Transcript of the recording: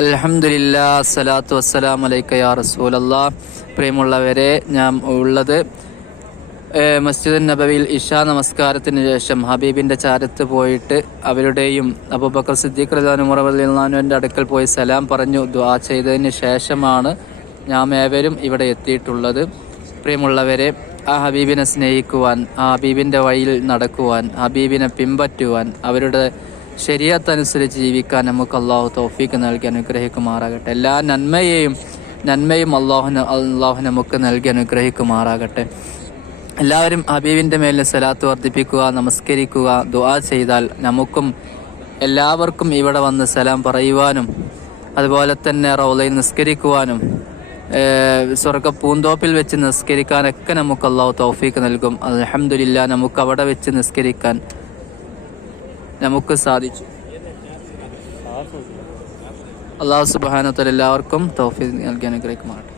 അൽഹംദുലില്ലാ സ്വലാത്തു വസ്സലാമു അലൈക യാ റസൂലല്ലാഹ്. പ്രിയമുള്ളവരെ, ഞാൻ ഉള്ളത് മസ്ജിദ് നബവിയിൽ ഇശാ നമസ്കാരത്തിന് ശേഷം ഹബീബിൻ്റെ ചാരത്ത് പോയിട്ട് അവരുടെയും അബൂബക്കർ സിദ്ദീഖ് റളിയല്ലാഹു അൻഹുവിൻ്റെ അടുക്കൽ പോയി സലാം പറഞ്ഞു ദുആ ചെയ്തതിന് ശേഷമാണ് നാം ഏവരും ഇവിടെ എത്തിയിട്ടുള്ളത്. പ്രിയമുള്ളവരെ, ആ ഹബീബിനെ സ്നേഹിക്കുവാൻ, ആ ഹബീബിൻ്റെ വഴിയിൽ നടക്കുവാൻ, ഹബീബിനെ പിൻപറ്റുവാൻ, അവരുടെ ശരീഅത്തനുസരിച്ച് ജീവിക്കാൻ നമുക്ക് അള്ളാഹു തൗഫീക്ക് നൽകി അനുഗ്രഹിക്കുമാറാകട്ടെ. എല്ലാ നന്മയും അള്ളാഹു നമുക്ക് നൽകി അനുഗ്രഹിക്കുമാറാകട്ടെ. എല്ലാവരും ഹബീബിൻ്റെ മേലിൽ സ്വലാത്ത് വർദ്ധിപ്പിക്കുക, നമസ്കരിക്കുക, ദുആ ചെയ്താൽ നമുക്കും എല്ലാവർക്കും ഇവിടെ വന്ന് സലാം പറയുവാനും അതുപോലെ തന്നെ റൗളയിൽ നിസ്കരിക്കുവാനും സ്വർഗ്ഗ പൂന്തോപ്പിൽ വെച്ച് നിസ്കരിക്കാനൊക്കെ നമുക്ക് അള്ളാഹു തൗഫീക്ക് നൽകും. അൽഹംദുലില്ലാ, നമുക്ക് അവിടെ വെച്ച് നിസ്കരിക്കാൻ നമുക്ക് സാധിച്ചു. അള്ളാഹു സുബ്ഹാനഹു വ തആല എല്ലാവർക്കും തൗഫീക്ക് നൽകി അനുഗ്രഹിക്കുമാറാകട്ടെ.